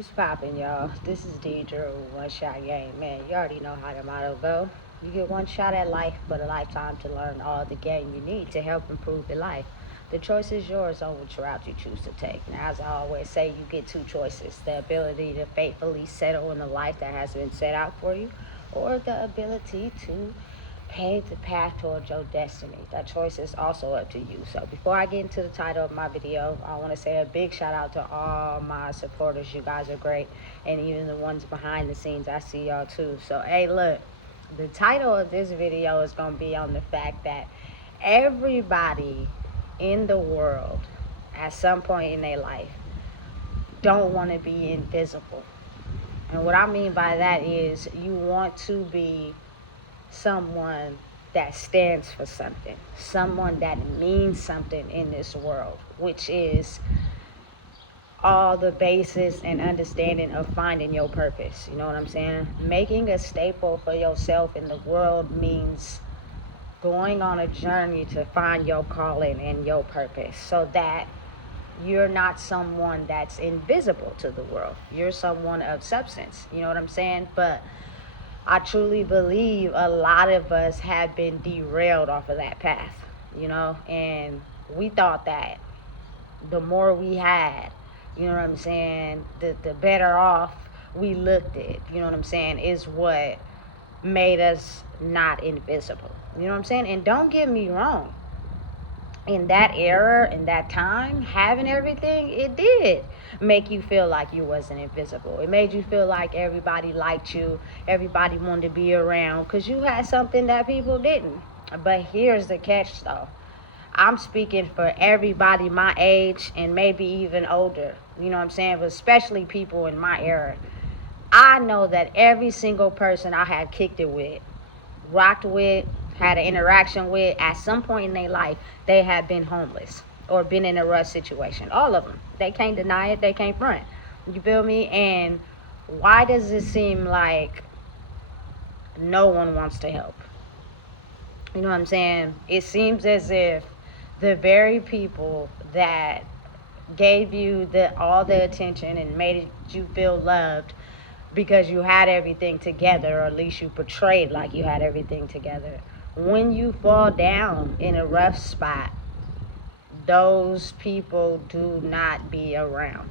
What's poppin', y'all? This is Deidre, One Shot Game. Man, you already know how the motto go. You get one shot at life, but a lifetime to learn all the game you need to help improve your life. The choice is yours on which route you choose to take. Now, as I always say, you get two choices: the ability to faithfully settle in the life that has been set out for you, or the ability to pave the path towards your destiny. That choice is also up to you. So before I get into the title of my video, I want to say a big shout out to all my supporters. You guys are great. And even the ones behind the scenes, I see y'all too. So hey, look, the title of this video is going to be on the fact that everybody in the world at some point in their life don't want to be invisible. And what I mean by that is you want to be someone that stands for something, someone that means something in this world, which is all the basis and understanding of finding your purpose. You know what I'm saying? Making a staple for yourself in the world means going on a journey to find your calling and your purpose, so that you're not someone that's invisible to the world. You're someone of substance. You know what I'm saying? But I truly believe a lot of us have been derailed off of that path, and we thought that the more we had, you know what I'm saying, the better off we looked it, you know what I'm saying, is what made us not invisible. You know what I'm saying? And don't get me wrong, in that era, in that time, having everything, it did make you feel like you wasn't invisible. It made you feel like everybody liked you, everybody wanted to be around, because you had something that people didn't. But here's the catch, though. I'm speaking for everybody my age and maybe even older, you know what I'm saying, but especially people in my era. I know that every single person I had kicked it with, rocked with, had an interaction with, at some point in their life, they have been homeless or been in a rough situation. All of them. They can't deny it. They can't front. You feel me? And why does it seem like no one wants to help? You know what I'm saying? It seems as if the very people that gave you all the attention and made you feel loved because you had everything together, or at least you portrayed like you had everything together, when you fall down in a rough spot, those people do not be around.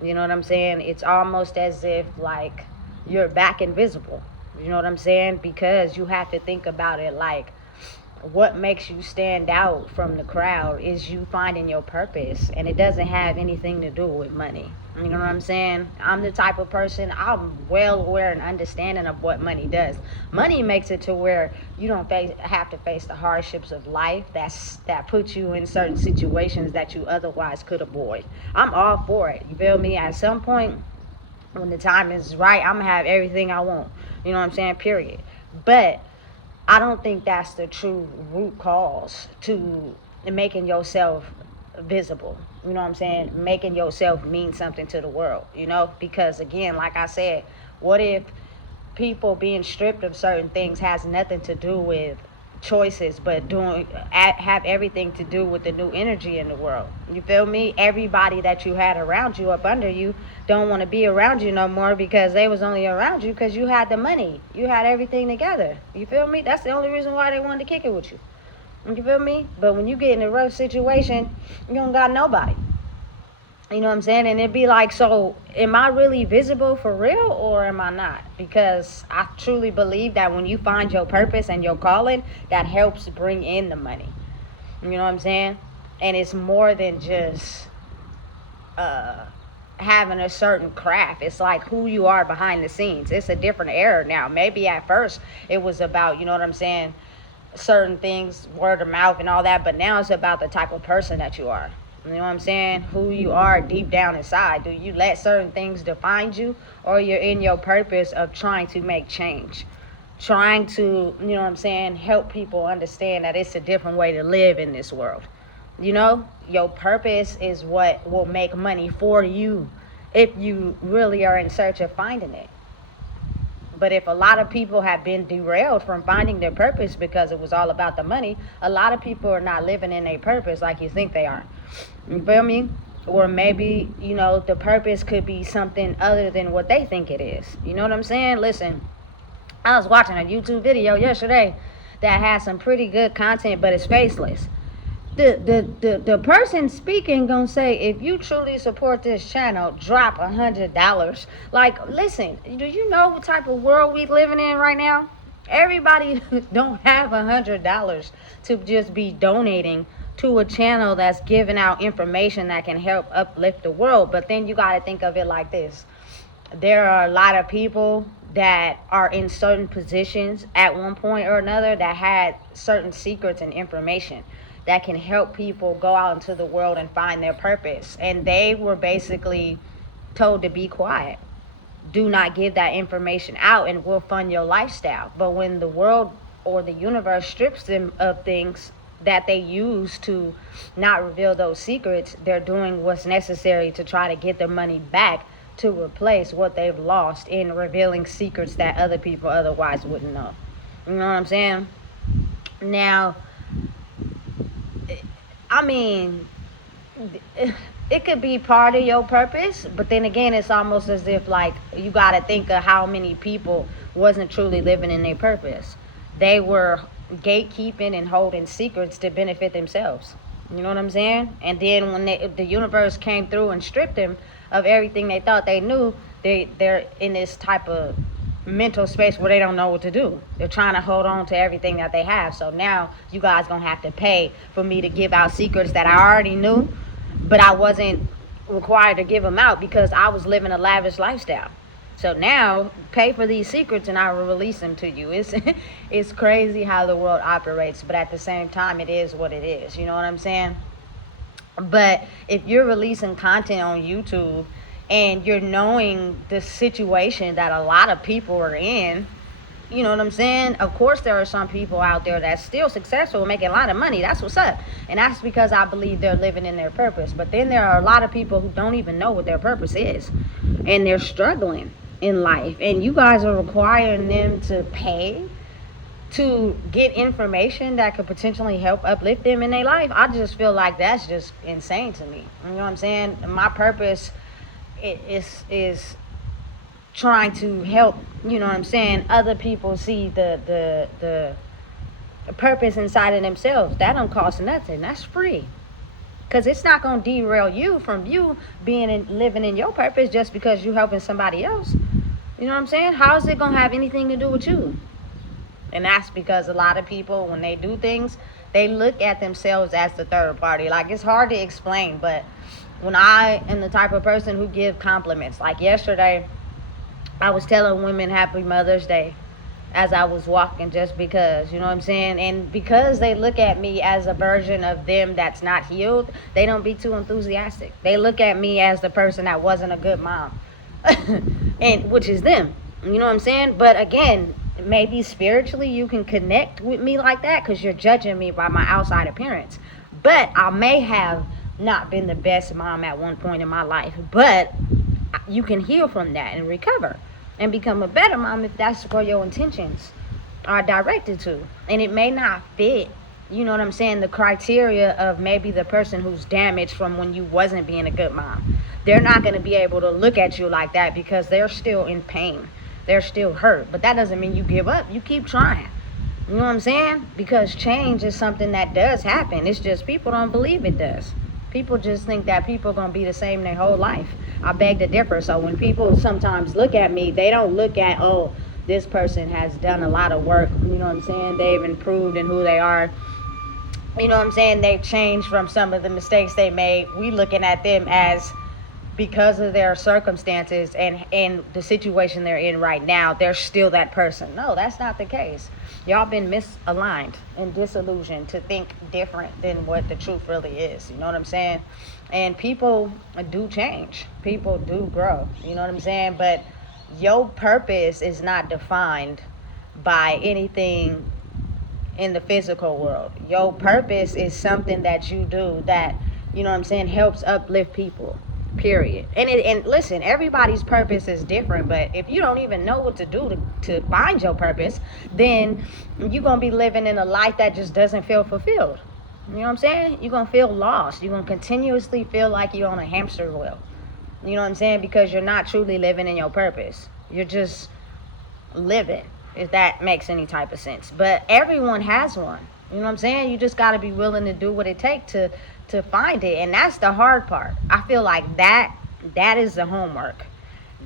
You know what I'm saying? It's almost as if like you're back invisible. You know what I'm saying? Because you have to think about it like, what makes you stand out from the crowd is you finding your purpose, and it doesn't have anything to do with money. You know what I'm saying? I'm the type of person, I'm well aware and understanding of what money does. Money makes it to where you don't have to face the hardships of life that puts you in certain situations that you otherwise could avoid. I'm all for it. You feel me? At some point, when the time is right, I'm gonna have everything I want. You know what I'm saying? Period. But I don't think that's the true root cause to making yourself visible. You know what I'm saying? Making yourself mean something to the world, because again, like I said, what if people being stripped of certain things has nothing to do with choices, but have everything to do with the new energy in the world? You feel me? Everybody that you had around you, up under you, don't want to be around you no more, because they was only around you because you had the money, you had everything together. You feel me? That's the only reason why they wanted to kick it with you. You feel me? But when you get in a rough situation, you don't got nobody. You know what I'm saying? And it'd be like, so am I really visible for real, or am I not? Because I truly believe that when you find your purpose and your calling, that helps bring in the money. You know what I'm saying? And it's more than just having a certain craft. It's like who you are behind the scenes. It's a different era now. Maybe at first it was about, you know what I'm saying, certain things, word of mouth and all that, but now it's about the type of person that you are. You know what I'm saying? Who you are deep down inside. Do you let certain things define you, or you're in your purpose of trying to make change? Trying to, you know what I'm saying, help people understand that it's a different way to live in this world. Your purpose is what will make money for you if you really are in search of finding it. But if a lot of people have been derailed from finding their purpose because it was all about the money, a lot of people are not living in their purpose like you think they are. You feel me? or maybe, the purpose could be something other than what they think it is. You know what I'm saying? Listen, I was watching a YouTube video yesterday that had some pretty good content, but it's faceless. The person speaking gonna say, if you truly support this channel, drop $100. Like, listen, do you know what type of world we living in right now? Everybody don't have $100 to just be donating to a channel that's giving out information that can help uplift the world. But then you got to think of it like this: there are a lot of people that are in certain positions at one point or another that had certain secrets and information that can help people go out into the world and find their purpose. And they were basically told to be quiet. Do not give that information out and we'll fund your lifestyle. But when the world or the universe strips them of things that they use to not reveal those secrets, they're doing what's necessary to try to get their money back to replace what they've lost in revealing secrets that other people otherwise wouldn't know. You know what I'm saying? Now, I mean, it could be part of your purpose, but then again, it's almost as if, like, you got to think of how many people wasn't truly living in their purpose. They were gatekeeping and holding secrets to benefit themselves. You know what I'm saying? And then when the universe came through and stripped them of everything they thought they knew, they're in this type of mental space where they don't know what to do. They're trying to hold on to everything that they have. So now you guys gonna have to pay for me to give out secrets that I already knew, but I wasn't required to give them out because I was living a lavish lifestyle. So now pay for these secrets and I will release them to you. It's crazy how the world operates, but at the same time, it is what it is. You know what I'm saying? But if you're releasing content on YouTube and you're knowing the situation that a lot of people are in, you know what I'm saying? Of course, there are some people out there that's still successful, making a lot of money. That's what's up. And that's because I believe they're living in their purpose. But then there are a lot of people who don't even know what their purpose is. And they're struggling in life. And you guys are requiring them to pay to get information that could potentially help uplift them in their life. I just feel like that's just insane to me. You know what I'm saying? My purpose is trying to help, you know what I'm saying, other people see the purpose inside of themselves. That don't cost nothing. That's free. Because it's not going to derail you from you living in your purpose just because you helping somebody else. You know what I'm saying? How is it going to have anything to do with you? And that's because a lot of people, when they do things, they look at themselves as the third party. Like, it's hard to explain, but when I am the type of person who give compliments, like yesterday, I was telling women Happy Mother's Day as I was walking, just because, you know what I'm saying? And because they look at me as a version of them that's not healed, they don't be too enthusiastic. They look at me as the person that wasn't a good mom, and which is them. You know what I'm saying? But again, maybe spiritually you can connect with me like that because you're judging me by my outside appearance. But I may have not been the best mom at one point in my life, but you can heal from that and recover and become a better mom if that's where your intentions are directed to. And it may not fit, you know what I'm saying, the criteria of maybe the person who's damaged from when you wasn't being a good mom. They're not going to be able to look at you like that because they're still in pain. They're still hurt. But that doesn't mean you give up. You keep trying. You know what I'm saying? Because change is something that does happen. It's just people don't believe it does. People just think that people are going to be the same their whole life. I beg to differ. So when people sometimes look at me, they don't look at, oh, this person has done a lot of work. You know what I'm saying? They've improved in who they are. You know what I'm saying? They've changed from some of the mistakes they made. We looking at them as, because of their circumstances and the situation they're in right now, they're still that person. No, that's not the case. Y'all been misaligned and disillusioned to think different than what the truth really is. You know what I'm saying? And people do change. People do grow. You know what I'm saying? But your purpose is not defined by anything in the physical world. Your purpose is something that you do that, you know what I'm saying, helps uplift people. Period. And listen, everybody's purpose is different, but if you don't even know what to do to find your purpose, then you're going to be living in a life that just doesn't feel fulfilled. You know what I'm saying? You're going to feel lost. You're going to continuously feel like you're on a hamster wheel. You know what I'm saying? Because you're not truly living in your purpose. You're just living, if that makes any type of sense. But everyone has one. You know what I'm saying? You just got to be willing to do what it takes to find it. And that's the hard part. I feel like that is the homework.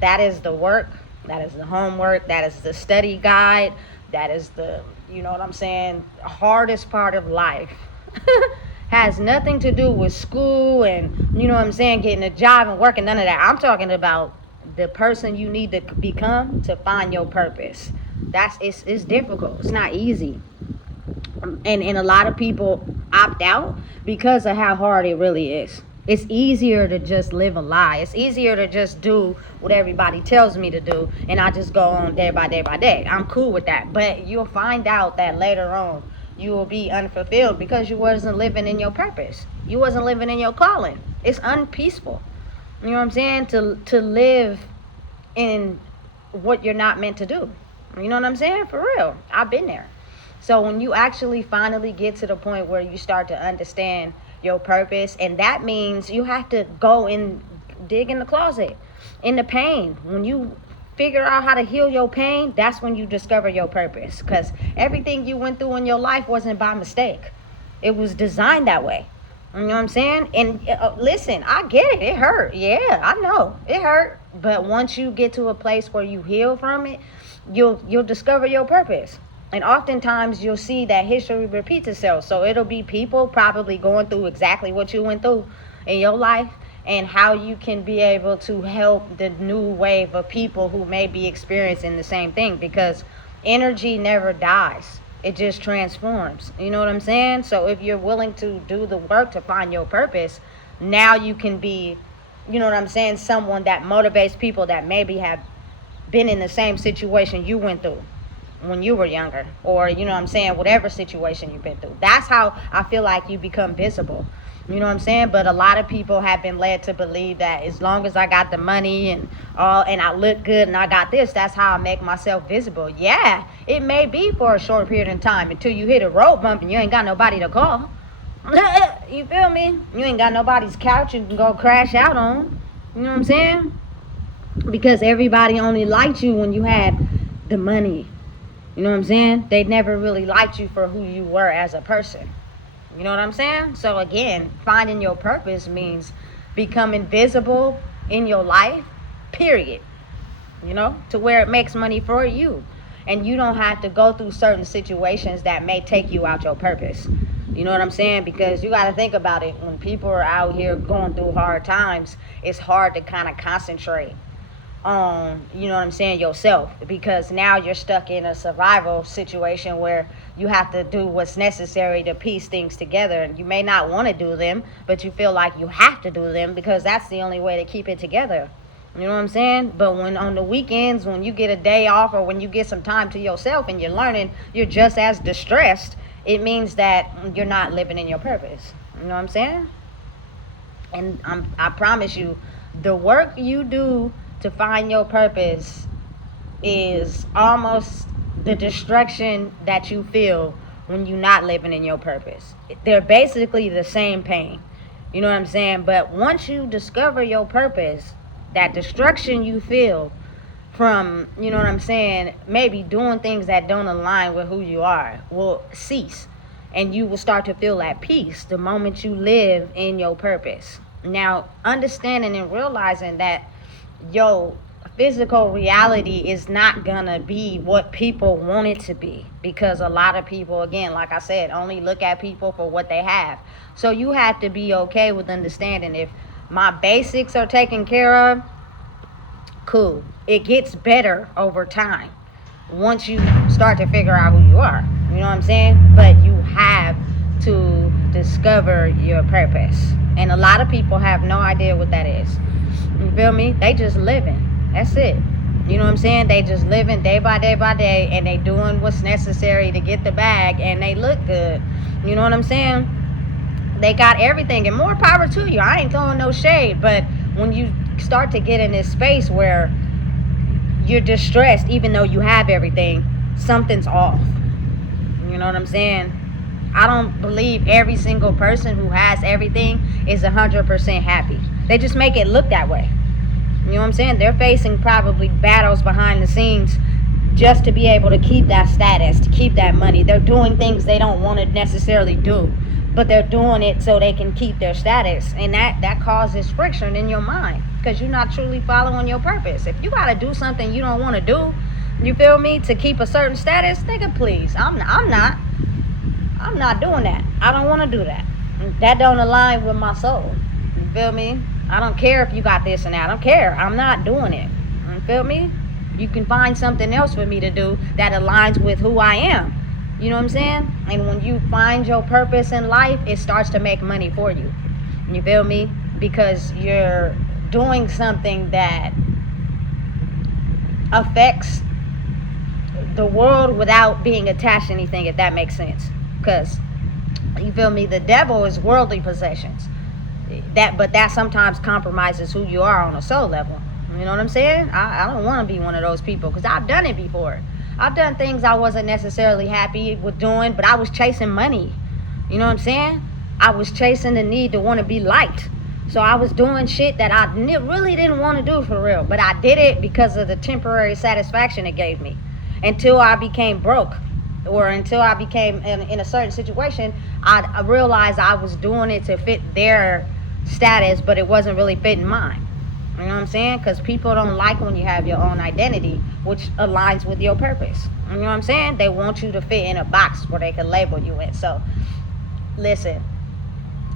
That is the work. That is the homework. That is the study guide. That is the, you know what I'm saying, hardest part of life. Has nothing to do with school and, you know what I'm saying, getting a job and working, none of that. I'm talking about the person you need to become to find your purpose. It's difficult. It's not easy. And a lot of people opt out because of how hard it really is. It's easier to just live a lie. It's easier to just do what everybody tells me to do, and I just go on day by day by day. I'm cool with that. But you'll find out that later on you will be unfulfilled because you wasn't living in your purpose. You wasn't living in your calling. It's unpeaceful. You know what I'm saying? To live in what you're not meant to do. You know what I'm saying? For real. I've been there. So when you actually finally get to the point where you start to understand your purpose, and that means you have to go and dig in the closet, in the pain. When you figure out how to heal your pain, that's when you discover your purpose. Because everything you went through in your life wasn't by mistake. It was designed that way. You know what I'm saying? And listen, I get it. It hurt. Yeah, I know. It hurt. But once you get to a place where you heal from it, you'll discover your purpose. And oftentimes you'll see that history repeats itself. So it'll be people probably going through exactly what you went through in your life, and how you can be able to help the new wave of people who may be experiencing the same thing. Because energy never dies. It just transforms. You know what I'm saying? So if you're willing to do the work to find your purpose, now you can be, you know what I'm saying, someone that motivates people that maybe have been in the same situation you went through when you were younger, or, you know what I'm saying, whatever situation you've been through. That's how I feel like you become visible. You know what I'm saying? But a lot of people have been led to believe that as long as I got the money and all, and I look good and I got this, that's how I make myself visible. Yeah, it may be for a short period of time until you hit a road bump and you ain't got nobody to call. You feel me? You ain't got nobody's couch you can go crash out on. You know what I'm saying? Because everybody only liked you when you had the money. You know what I'm saying? They never really liked you for who you were as a person. You know what I'm saying? So again, finding your purpose means becoming visible in your life, period. You know, to where it makes money for you. And you don't have to go through certain situations that may take you out your purpose. You know what I'm saying? Because you got to think about it. When people are out here going through hard times, it's hard to kind of concentrate on, you know what I'm saying, yourself, because now you're stuck in a survival situation where you have to do what's necessary to piece things together, and you may not want to do them, but you feel like you have to do them because that's the only way to keep it together. You know what I'm saying? But when on the weekends, when you get a day off, or when you get some time to yourself and you're learning, you're just as distressed, it means that you're not living in your purpose. You know what I'm saying? And I promise you, the work you do to find your purpose is almost the destruction that you feel when you're not living in your purpose. They're basically the same pain. You know what I'm saying? But once you discover your purpose, that destruction you feel from, you know what I'm saying, maybe doing things that don't align with who you are will cease. And you will start to feel at peace the moment you live in your purpose. Now, understanding and realizing that your physical reality is not gonna be what people want it to be, because a lot of people, again, like I said, only look at people for what they have. So you have to be okay with understanding, if my basics are taken care of, cool. It gets better over time once you start to figure out who you are. You know what I'm saying? But you have to discover your purpose, and a lot of people have no idea what that is. You feel me? They just living. That's it. You know what I'm saying? They just living day by day by day, and they doing what's necessary to get the bag, and they look good. You know what I'm saying? They got everything, and more power to you. I ain't throwing no shade, but when you start to get in this space where you're distressed, even though you have everything, something's off. You know what I'm saying? I don't believe every single person who has everything is 100% happy. They just make it look that way. You know what I'm saying? They're facing probably battles behind the scenes just to be able to keep that status, to keep that money. They're doing things they don't want to necessarily do, but they're doing it so they can keep their status. And that causes friction in your mind because you're not truly following your purpose. If you got to do something you don't want to do, you feel me, to keep a certain status, nigga, please. I'm not doing that. I don't want to do that. That don't align with my soul. You feel me? I don't care if you got this and that. I don't care. I'm not doing it. You feel me? You can find something else for me to do that aligns with who I am. You know what I'm saying? And when you find your purpose in life, it starts to make money for you. You feel me? Because you're doing something that affects the world without being attached to anything, if that makes sense. Because, you feel me, the devil is worldly possessions. But that sometimes compromises who you are on a soul level. You know what I'm saying? I don't want to be one of those people because I've done it before. I've done things I wasn't necessarily happy with doing, but I was chasing money. You know what I'm saying? I was chasing the need to want to be liked. So I was doing shit that I really didn't want to do for real. But I did it because of the temporary satisfaction it gave me. Until I became broke. Or until I became in a certain situation, I realized I was doing it to fit their status, but it wasn't really fitting mine. You know what I'm saying? Because people don't like when you have your own identity, which aligns with your purpose. You know what I'm saying? They want you to fit in a box where they can label you in. So, listen,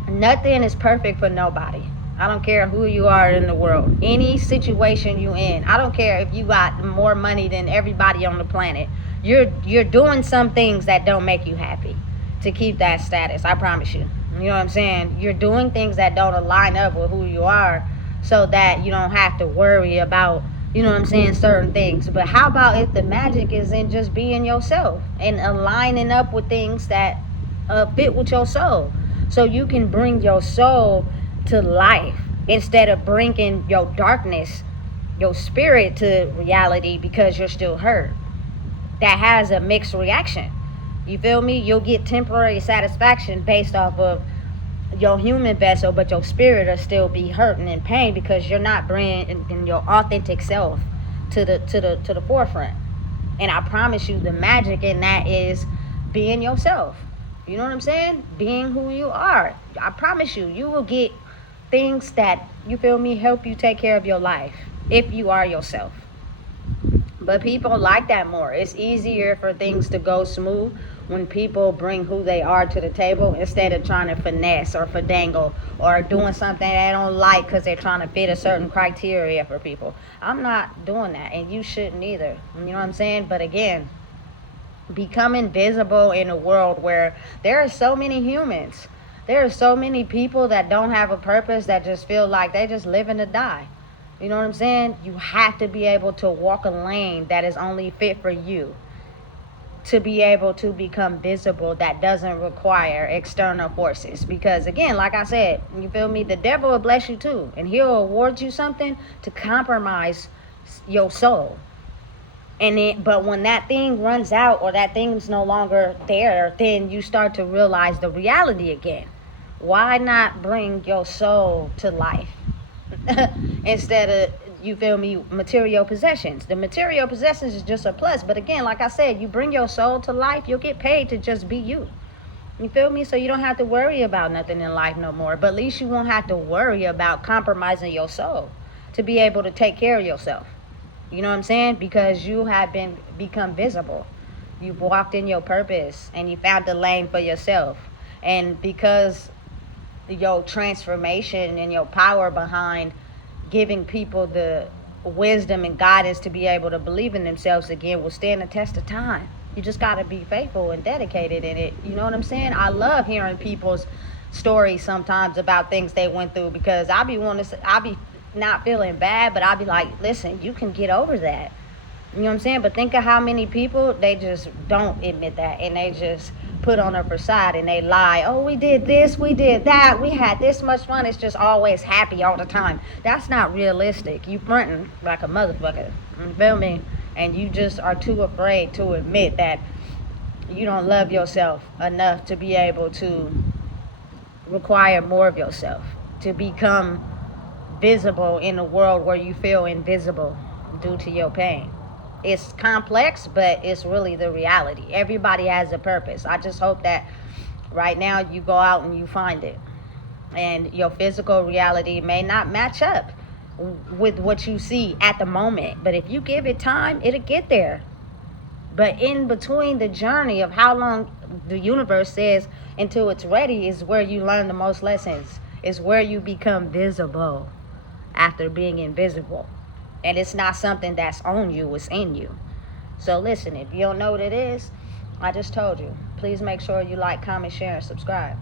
nothing is perfect for nobody. I don't care who you are in the world. Any situation you in. I don't care if you got more money than everybody on the planet. You're doing some things that don't make you happy to keep that status. I promise you. You know what I'm saying? You're doing things that don't align up with who you are so that you don't have to worry about, you know what I'm saying, certain things. But how about if the magic is in just being yourself and aligning up with things that fit with your soul? So you can bring your soul to life instead of bringing your darkness, your spirit to reality because you're still hurt. That has a mixed reaction. You feel me? You'll get temporary satisfaction based off of your human vessel, but your spirit will still be hurting and pain because you're not bringing in your authentic self to the forefront. And I promise you, the magic in that is being yourself. You know what I'm saying? Being who you are. I promise you, you will get things that, you feel me, help you take care of your life if you are yourself. But people like that more. It's easier for things to go smooth when people bring who they are to the table instead of trying to finesse or finagle or doing something they don't like because they're trying to fit a certain criteria for people. I'm not doing that, and you shouldn't either. You know what I'm saying? But again, becoming visible in a world where there are so many humans. There are so many people that don't have a purpose, that just feel like they just living to die. You know what I'm saying? You have to be able to walk a lane that is only fit for you to be able to become visible, that doesn't require external forces. Because again, like I said, you feel me, the devil will bless you too, and he'll award you something to compromise your soul. But when that thing runs out or that thing's no longer there, then you start to realize the reality again. Why not bring your soul to life instead of, you feel me, material possessions? The material possessions is just a plus, but again, like I said, you bring your soul to life, you'll get paid to just be you. You feel me? So you don't have to worry about nothing in life no more, but at least you won't have to worry about compromising your soul to be able to take care of yourself. You know what I'm saying? Because you have become visible. You've walked in your purpose and you found the lane for yourself. And because your transformation and your power behind giving people the wisdom and guidance to be able to believe in themselves again will stand the test of time. You just got to be faithful and dedicated in it. You know what I'm saying? I love hearing people's stories sometimes about things they went through, because I be not feeling bad, but I'll be like, listen, you can get over that. You know what I'm saying? But think of how many people, they just don't admit that, and they just put on a facade and they lie. Oh, we did this, we did that, we had this much fun. It's just always happy all the time. That's not realistic. You fronting like a motherfucker. You feel me? And you just are too afraid to admit that you don't love yourself enough to be able to require more of yourself, to become visible in a world where you feel invisible due to your pain. It's complex, but it's really the reality. Everybody has a purpose. I just hope that right now you go out and you find it. And your physical reality may not match up with what you see at the moment, but if you give it time, it'll get there. But in between the journey of how long the universe says until it's ready is where you learn the most lessons, is where you become visible after being invisible. And it's not something that's on you, it's in you. So listen, if you don't know what it is, I just told you. Please make sure you like, comment, share, and subscribe.